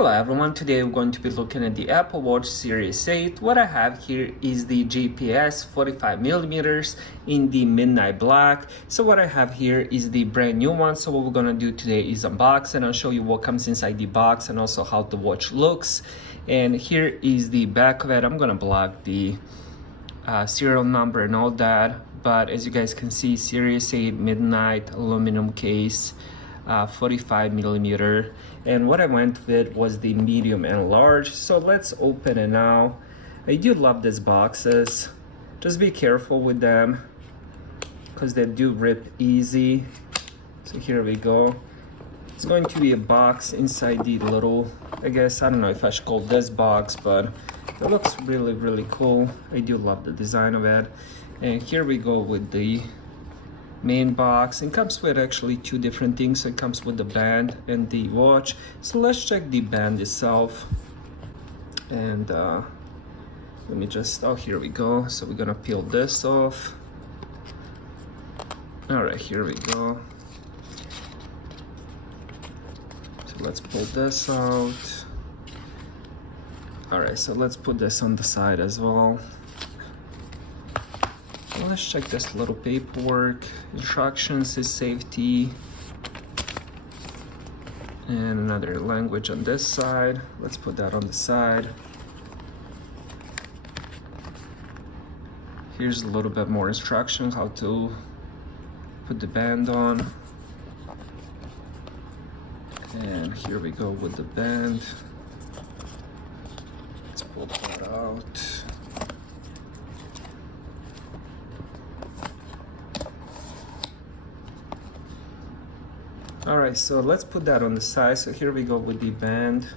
Hello everyone, today we're going to be looking at the Apple Watch Series 8. What I have here is the GPS 45mm in the midnight black. So what I have here is the brand new one. So what we're going to do today is unbox and I'll show you what comes inside the box and also how the watch looks. And here is the back of it. I'm going to block the serial number and all that. But as you guys can see, Series 8 midnight aluminum case. 45mm, and what I went with was the medium and large. So let's open it now. I do love these boxes. Just be careful with them because they do rip easy. So here we go. It's going to be a box inside the little, I guess, I don't know if I should call this box, but it looks really cool. I do love the design of it. And here we go with the main box. It comes with actually two different things. It comes with the band and the watch. So let's check the band itself. And let me just, oh, here we go. So we're gonna peel this off. All right, here we go. So let's pull this out. All right, so let's put this on the side as well. Let's check this little paperwork. Instructions is safety. And another language on this side. Let's put that on the side. Here's a little bit more instructions how to put the band on. And here we go with the band. Let's pull that out. All right, so let's put that on the side. So here we go with the band.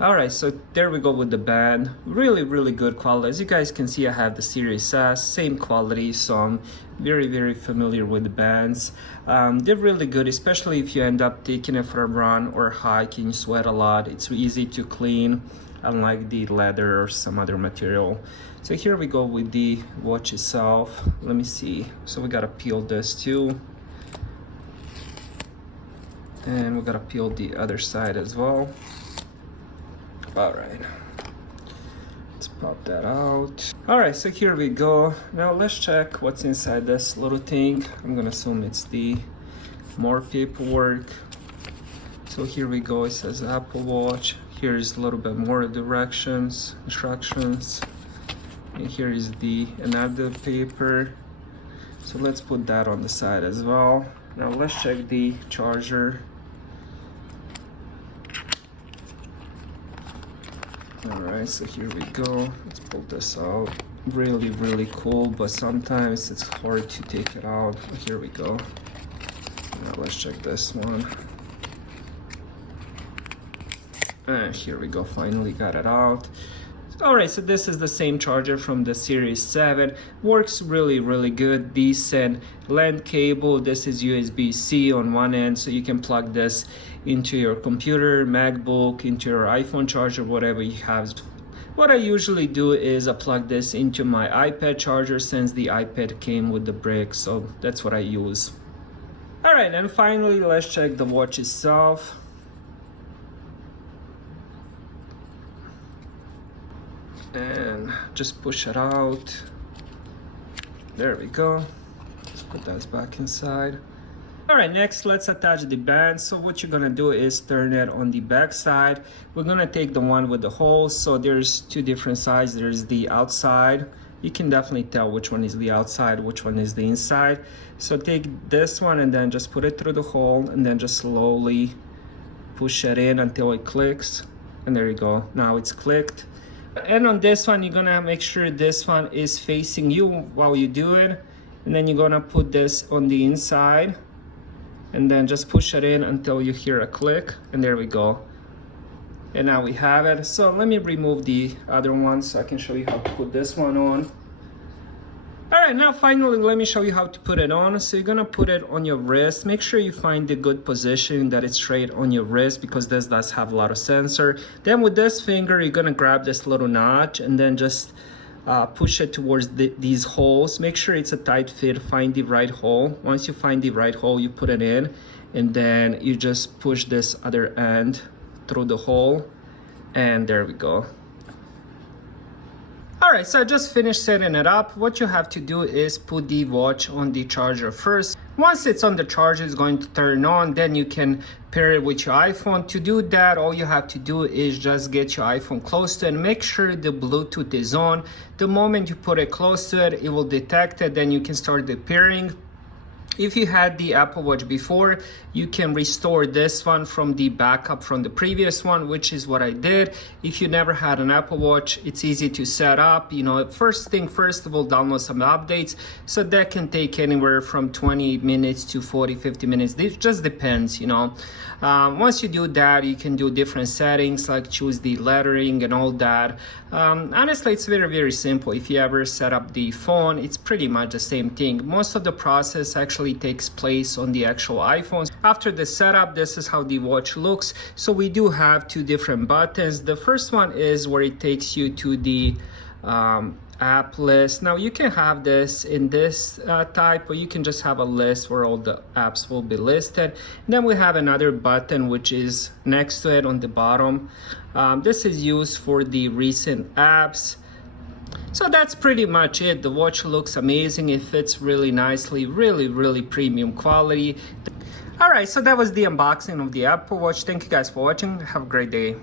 All right, so there we go with the band. Really good quality. As you guys can see, I have the Series S, same quality, so I'm very familiar with the bands. They're really good, especially if you end up taking it for a run or hike and you sweat a lot. It's easy to clean, unlike the leather or some other material. So here we go with the watch itself. Let me see. So we gotta peel this too. And we gotta peel the other side as well. All right, let's pop that out. All right, so here we go. Now let's check what's inside this little thing. I'm gonna assume it's the more paperwork. So here we go, it says Apple Watch. Here's a little bit more directions, instructions. And here is the another paper. So let's put that on the side as well. Now let's check the charger. All right, so here we go. Let's pull this out. Really cool, but sometimes it's hard to take it out. Here we go. Now let's check this one. And here we go, finally got it out. All right, so this is the same charger from the Series 7. Works really good, decent LAN cable. This is USB-C on one end, so you can plug this into your computer, MacBook, into your iPhone charger, whatever you have. What I usually do is I plug this into my iPad charger since the iPad came with the brick, so that's what I use. All right, and finally, let's check the watch itself. And just push it out. There we go. Let's put that back inside. All right, next let's attach the band. So what you're gonna do is turn it on the back side. We're gonna take the one with the holes. So there's two different sides. There's the outside. You can definitely tell which one is the outside, which one is the inside. So take this one and then just put it through the hole and then just slowly push it in until it clicks. And there you go, now it's clicked. And on this one, you're gonna make sure this one is facing you while you do it. And then you're gonna put this on the inside and then just push it in until you hear a click. And there we go. And now we have it. So let me remove the other one so I can show you how to put this one on. All right, now finally, let me show you how to put it on. So you're gonna put it on your wrist. Make sure you find the good position that it's straight on your wrist because this does have a lot of sensor. Then with this finger, you're gonna grab this little notch and then just push it towards these holes. Make sure it's a tight fit, find the right hole. Once you find the right hole, you put it in and then you just push this other end through the hole, and there we go. Alright, so I just finished setting it up. What you have to do is put the watch on the charger first. Once it's on the charger, it's going to turn on, then you can pair it with your iPhone. To do that, all you have to do is just get your iPhone close to it and make sure the Bluetooth is on. The moment you put it close to it, it will detect it, then you can start the pairing. If you had the Apple Watch before, you can restore this one from the backup from the previous one, which is what I did. If you never had an Apple Watch, it's easy to set up. You know, first thing first, we'll download some updates. So that can take anywhere from 20 minutes to 40-50 minutes. It just depends, you know. Once you do that, you can do different settings, like choose the lettering and all that. Honestly, it's very, very simple. If you ever set up the phone, it's pretty much the same thing. Most of the process actually takes place on the actual iPhones. After the setup, this is how the watch looks. So we do have two different buttons. The first one is where it takes you to the app list. Now you can have this in this type, or you can just have a list where all the apps will be listed. And then we have another button which is next to it on the bottom. This is used for the recent apps. So that's pretty much it. The watch looks amazing. It fits really nicely, really premium quality. All right, so that was the unboxing of the Apple Watch. Thank you guys for watching. Have a great day.